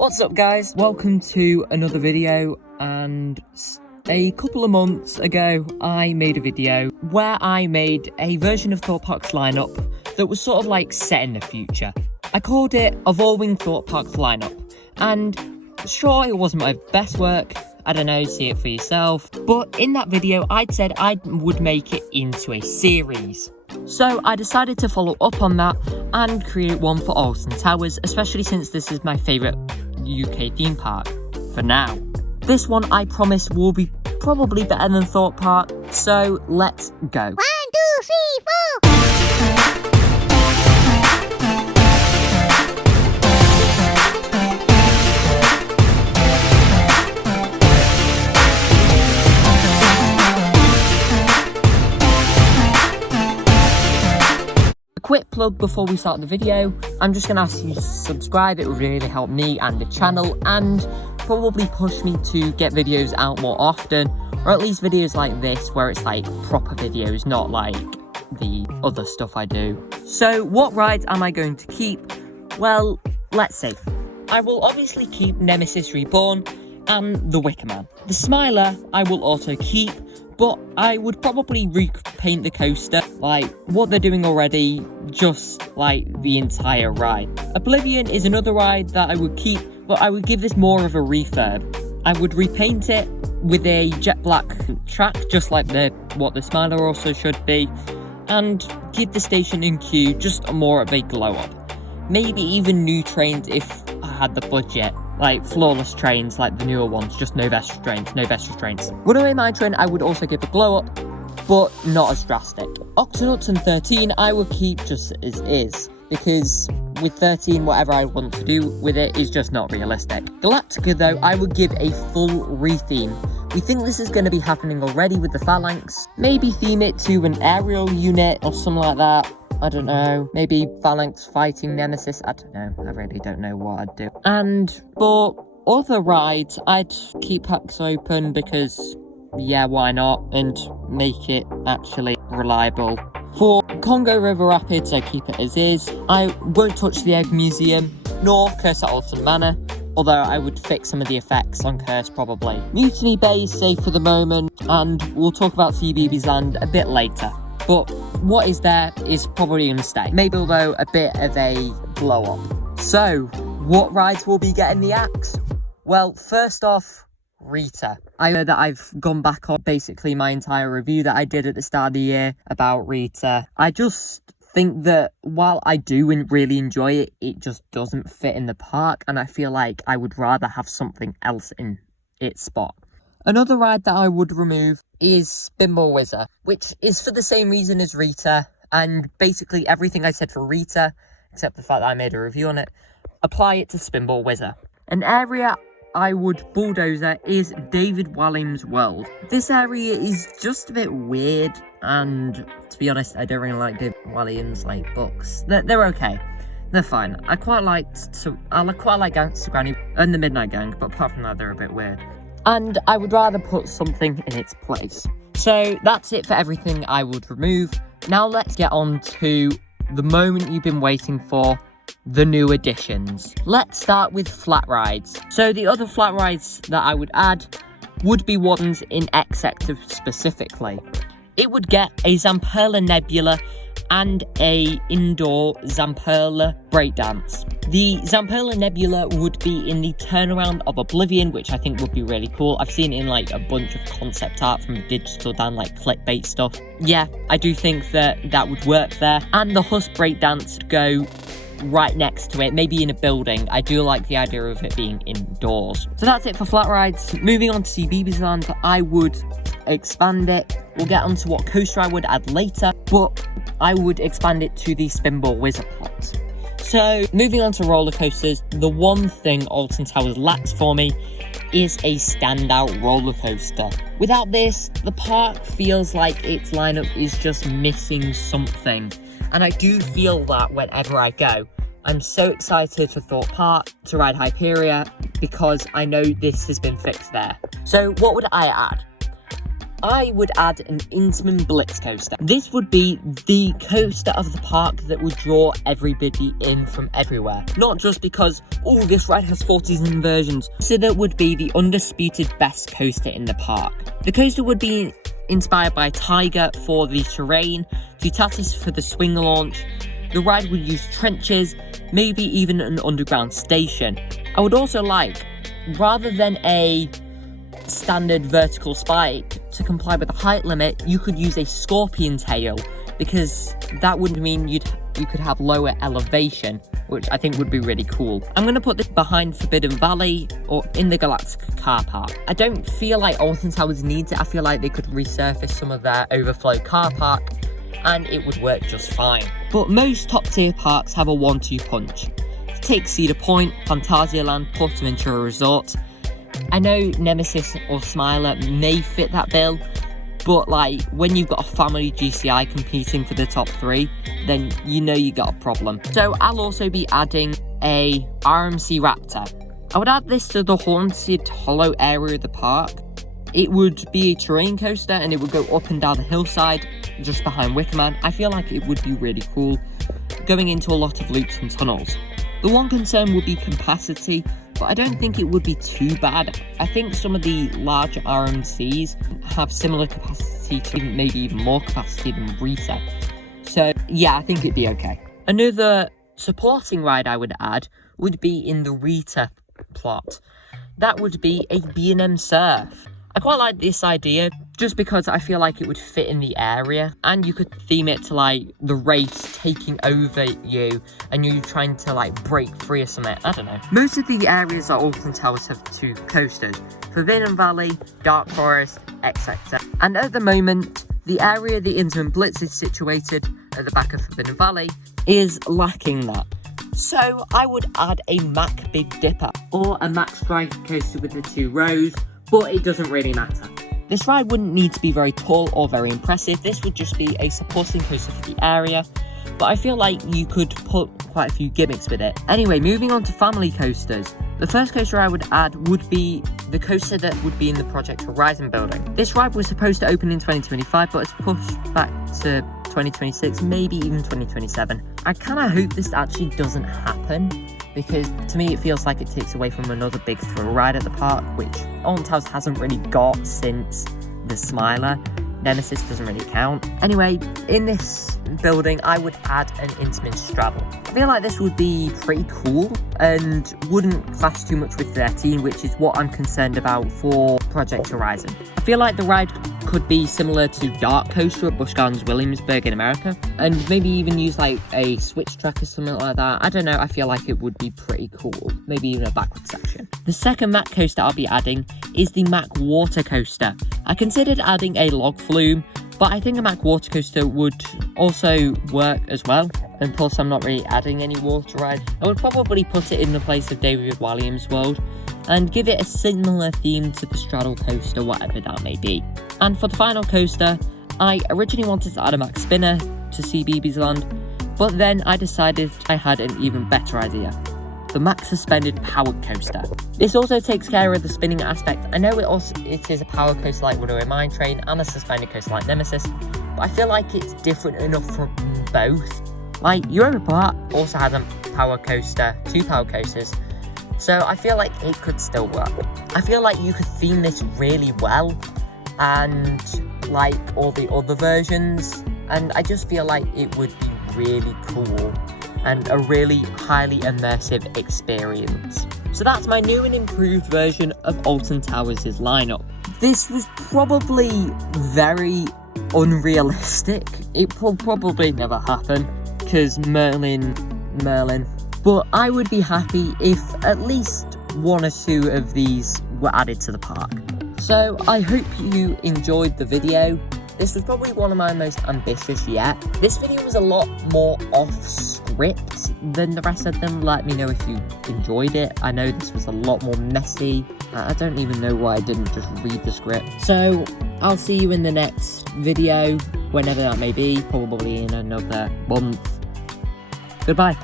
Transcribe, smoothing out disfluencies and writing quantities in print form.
What's up guys? Welcome to another video, and a couple of months ago I made a video where I made a version of Thorpe Park's lineup that was sort of like set in the future. I called it Evolving Thorpe Park's Lineup, and sure, it wasn't my best work, I don't know, see it for yourself, but in that video I'd said I would make it into a series. So I decided to follow up on that and create one for Alton Towers, especially since this is my favourite UK theme park for now. This one I promise will be probably better than Thorpe Park, so let's go. 1, 2, 3, 4. Quick plug before we start the video, I'm just going to ask you to subscribe. It would really help me and the channel, and probably push me to get videos out more often, or at least videos like this where it's like proper videos, not like the other stuff I do. So what rides am I going to keep? Well, let's see. I will obviously keep Nemesis Reborn and the Wicker Man. The Smiler I will also keep, but I would probably repaint the coaster like what they're doing already, just like the entire ride. Oblivion is another ride that I would keep, but I would give this more of a refurb. I would repaint it with a jet black track, just like what the Smiler also should be, and give the station in queue just more of a glow up. Maybe even new trains if I had the budget. Like flawless trains, like the newer ones, just no vest restraints. Runaway Mine Train I would also give a glow up, but not as drastic. Octonauts and 13 I would keep just as is, because with 13 whatever I want to do with it is just not realistic. Galactica though I would give a full retheme. We think this is going to be happening already with the Phalanx. Maybe theme it to an aerial unit or something like that. I don't know, maybe Phalanx fighting Nemesis, I don't know, I really don't know what I'd do. And for other rides, I'd keep packs open because, yeah, why not, and make it actually reliable. For Congo River Rapids, I keep it as is. I won't touch the Egg Museum, nor Curse at Alton Manor, although I would fix some of the effects on Curse probably. Mutiny Bay is safe for the moment, and we'll talk about CBeebies Land a bit later. But what is there is probably going to stay. Maybe although a bit of a blow up. So, what rides will be getting the axe? Well, first off, Rita. I know that I've gone back on basically my entire review that I did at the start of the year about Rita. I just think that while I do really enjoy it, it just doesn't fit in the park, and I feel like I would rather have something else in its spot. Another ride that I would remove is Spinball Whizzer, which is for the same reason as Rita, and basically everything I said for Rita, except the fact that I made a review on it, apply it to Spinball Whizzer. An area I would bulldozer is David Walliams' World. This area is just a bit weird, and to be honest, I don't really like David Walliams' books. They're okay. They're fine. I quite like Gangster Granny and the Midnight Gang, but apart from that, they're a bit weird. And I would rather put something in its place. So that's it for everything I would remove. Now let's get on to the moment you've been waiting for, the new additions. Let's start with flat rides. So the other flat rides that I would add would be ones in X Sector specifically. It would get a Zamperla Nebula and a indoor Zamperla breakdance. The Zamperla Nebula would be in the turnaround of Oblivion, which I think would be really cool. I've seen it in a bunch of concept art from digital down clickbait stuff. Yeah, I do think that would work there. And the Husk breakdance would go right next to it, maybe in a building. I do like the idea of it being indoors. So that's it for flat rides. Moving on to CBeebies Land, I would expand it. We'll get onto what coaster I would add later, but I would expand it to the Spinball Whizzer pot. So, moving on to roller coasters, the one thing Alton Towers lacks for me is a standout roller coaster. Without this, the park feels like its lineup is just missing something. And I do feel that whenever I go. I'm so excited for Thorpe Park to ride Hyperia because I know this has been fixed there. So what would I add? I would add an Intamin Blitz coaster. This would be the coaster of the park that would draw everybody in from everywhere. Not just because, oh, this ride has 40s inversions. So that would be the undisputed best coaster in the park. The coaster would be inspired by Tiger for the terrain, Tutatis for the swing launch. The ride would use trenches, maybe even an underground station. I would also like, rather than a standard vertical spike, to comply with the height limit, you could use a scorpion tail, because that would mean you could have lower elevation, which I think would be really cool. I'm going to put this behind Forbidden Valley or in the Galactic car park. I don't feel like Alton Towers needs it. I feel like they could resurface some of their overflow car park and it would work just fine. But most top tier parks have a 1-2 punch. Take Cedar Point, Phantasialand, Portaventura Resort. I know Nemesis or Smiler may fit that bill, but like when you've got a family GCI competing for the top 3, then you know you got a problem. So I'll also be adding a RMC Raptor. I would add this to the Haunted Hollow area of the park. It would be a terrain coaster and it would go up and down the hillside just behind Wickerman. I feel like it would be really cool, going into a lot of loops and tunnels. The one concern would be capacity, but I don't think it would be too bad. I think some of the larger RMCs have similar capacity to maybe even more capacity than Rita. So yeah, I think it'd be okay. Another supporting ride I would add would be in the Rita plot. That would be a B&M Surf. I quite like this idea just because I feel like it would fit in the area and you could theme it to like the race taking over you and you trying to like break free or something. I don't know. Most of the areas at Alton Towers have 2 coasters, Forbidden Valley, Dark Forest, etc. And at the moment, the area the Intamin Blitz is situated at the back of Forbidden Valley is lacking that. So I would add a Mack Big Dipper or a Mack Striker coaster with the 2 rows, but it doesn't really matter. This ride wouldn't need to be very tall or very impressive. This would just be a supporting coaster for the area, but I feel like you could put quite a few gimmicks with it. Anyway, moving on to family coasters. The first coaster I would add would be the coaster that would be in the Project Horizon building. This ride was supposed to open in 2025, but it's pushed back to 2026, maybe even 2027. I kind of hope this actually doesn't happen, because to me it feels like it takes away from another big thrill ride at the park, which Alton Towers hasn't really got since the Smiler. Nemesis doesn't really count. Anyway, in this building, I would add an Intamin Straddle. I feel like this would be pretty cool and wouldn't clash too much with 13, which is what I'm concerned about for Project Horizon. I feel like the ride could be similar to Dark Coaster at Busch Gardens Williamsburg in America, and maybe even use like a switch track or something like that. I don't know, I feel like it would be pretty cool. Maybe even a backward section. The second Mack coaster I'll be adding is the Mack Water Coaster. I considered adding a log flume, but I think a Mack Water Coaster would also work as well. And plus I'm not really adding any water ride. I would probably put it in the place of David Walliams' World and give it a similar theme to the Straddle Coaster, whatever that may be. And for the final coaster, I originally wanted to add a Mack Spinner to CBeebies Land, but then I decided I had an even better idea. The Mack Suspended Powered Coaster. This also takes care of the spinning aspect. I know it is a power coaster like Runaway Mine Train and a suspended coaster like Nemesis, but I feel like it's different enough from both. Like Europa Park also has a power coaster, 2 power coasters, so I feel like it could still work. I feel like you could theme this really well, and like all the other versions, and I just feel like it would be really cool and a really highly immersive experience. So that's my new and improved version of Alton Towers' lineup. This was probably very unrealistic. It will probably never happen because Merlin. But I would be happy if at least 1 or 2 of these were added to the park. So I hope you enjoyed the video. This was probably one of my most ambitious yet. This video was a lot more off script than the rest of them. Let me know if you enjoyed it. I know this was a lot more messy. I don't even know why I didn't just read the script. So I'll see you in the next video, whenever that may be, probably in another month. Goodbye.